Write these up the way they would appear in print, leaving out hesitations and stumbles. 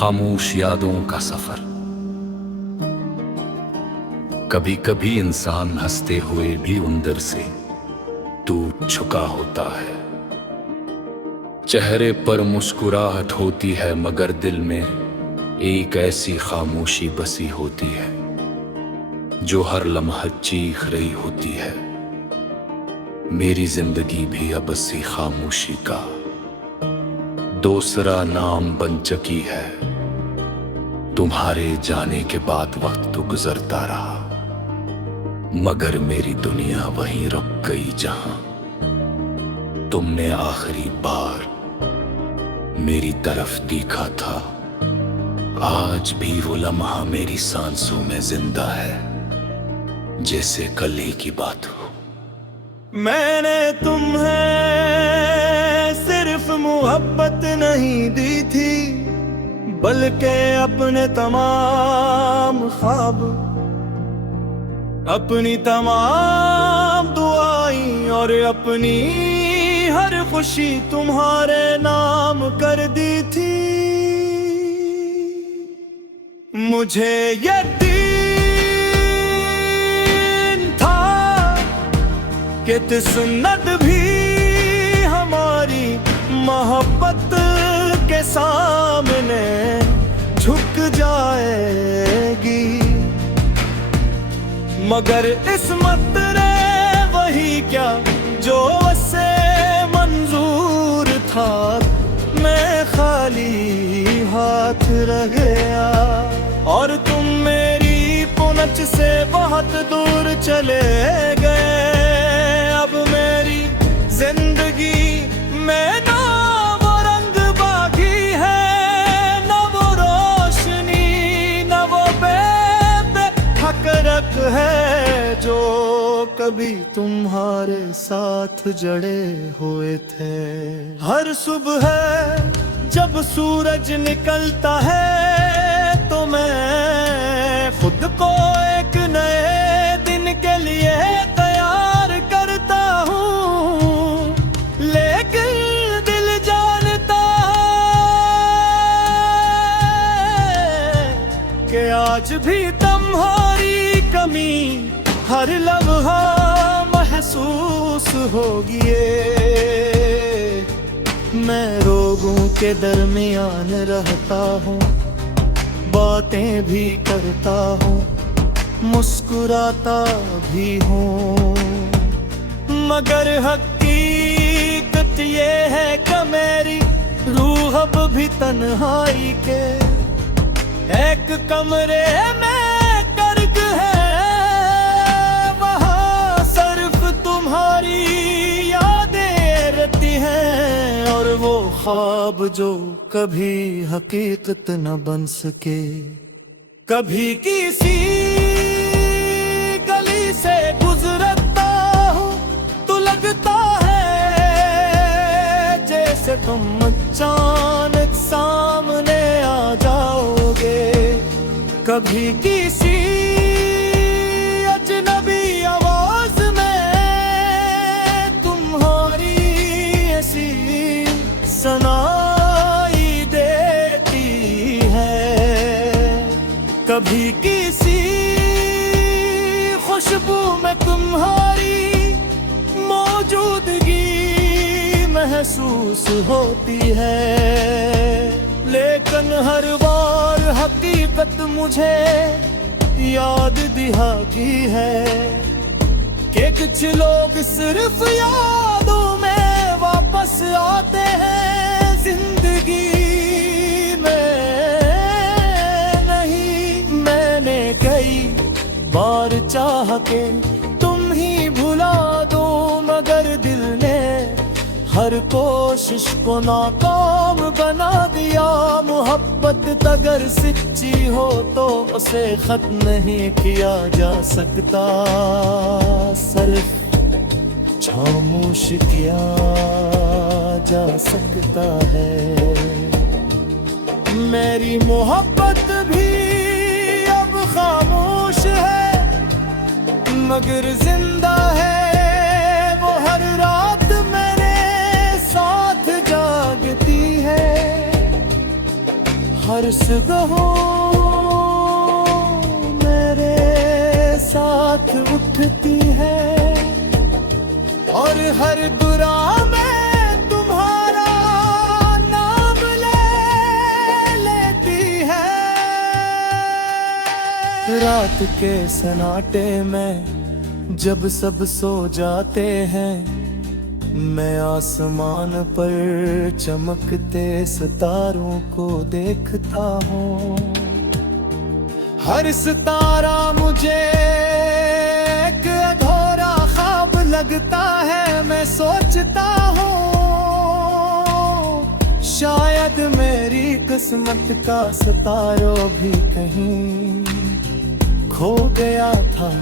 खामोश यादों का सफर। कभी कभी इंसान हंसते हुए भी अंदर से टूट चुका होता है। चेहरे पर मुस्कुराहट होती है मगर दिल में एक ऐसी खामोशी बसी होती है जो हर लम्हा चीख रही होती है। मेरी जिंदगी भी अब इसी खामोशी का दूसरा नाम बन चुकी है। तुम्हारे जाने के बाद वक्त तो गुजरता रहा मगर मेरी दुनिया वहीं रुक गई जहां तुमने आखिरी बार मेरी तरफ देखा था। आज भी वो लम्हा मेरी सांसों में जिंदा है जैसे कल ही की बात हो। मैंने तुम्हें सिर्फ मोहब्बत नहीं दी थी बल्कि अपने तमाम ख्वाब, अपनी तमाम दुआएं और अपनी हर खुशी तुम्हारे नाम कर दी थी। मुझे यकीन था कि सुन्नत भी हमारी मोहब्बत के सामने झुक जाएगी मगर इस्मत ने वही क्या जो उससे मंजूर था। मैं खाली हाथ रह गया और तुम मेरी पुनच से बहुत दूर चले गए। अब मेरी जिंदगी में ना वो रंग बाकी है, ना वो रोशनी, ना वो बेखटक है जो कभी तुम्हारे साथ जड़े हुए थे। हर सुबह जब सूरज निकलता है तो मैं खुद को एक नए दिन के लिए तैयार करता हूँ, लेकिन दिल जानता है कि आज भी तुम्हारी कमी हर लम्हा महसूस होगी। मैं रोगों के दरमियान रहता हूँ, बातें भी करता हूँ, मुस्कुराता भी हूँ मगर हकीकत ये है कि मेरी रूह अब भी तन्हाई के एक कमरे में कर्क है। वहाँ सिर्फ तुम्हारी यादें रहती हैं और वो ख्वाब जो कभी हकीकत न बन सके। कभी किसी गली से गुजरता हूँ तो लगता है जैसे तुम अचानक सामने आ जाओगे। कभी किसी अजनबी आवाज में तुम्हारी ऐसी सुनाई देती है। कभी किसी खुशबू में तुम्हारी मौजूदगी महसूस होती है। लेकिन हर बार हकीकत मुझे याद दिलाती है कि कुछ लोग सिर्फ यादों में वापस आते हैं, जिंदगी में नहीं। मैंने कई बार चाह के तुम ही भुला दो मगर दिल ने हर कोशिश को नाकाम बना दिया। मोहब्बत अगर सच्ची हो तो उसे खत्म नहीं किया जा सकता, सिर्फ खामोश किया जा सकता है। मेरी मोहब्बत भी अब खामोश है मगर जिंदा है। वो हर रात मेरे साथ जागती है, बरस गहो मेरे साथ उठती है, और हर दुआ में तुम्हारा नाम लेती है। रात के सन्नाटे में जब सब सो जाते हैं, मैं आसमान पर चमकते सितारों को देखता हूँ। हर सितारा मुझे एक अधूरा ख्वाब लगता है। मैं सोचता हूँ शायद मेरी किस्मत का सितारा भी कहीं खो गया था,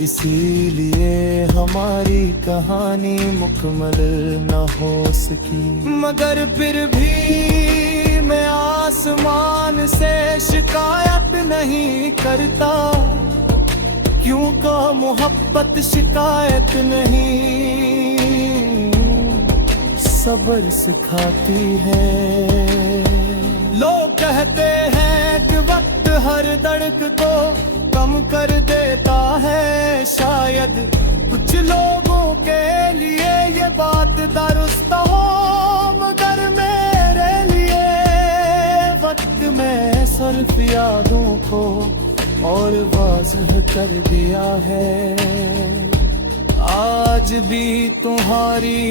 इसीलिए हमारी कहानी मुकम्मल न हो सकी। मगर फिर भी मैं आसमान से शिकायत नहीं करता, क्योंकि मोहब्बत शिकायत नहीं सब्र सिखाती है। लोग कहते हैं कि वक्त हर धड़क को कम कर देता है, शायद कुछ लोगों के लिए ये बात दुरुस्त हो, मगर मेरे लिए वक्त में सिर्फ यादों को और वाज़ह कर दिया है। आज भी तुम्हारी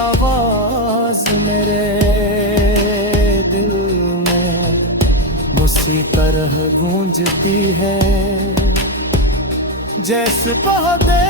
आवाज मेरे दिल में उसी तरह गूंजती है जैसे पौधे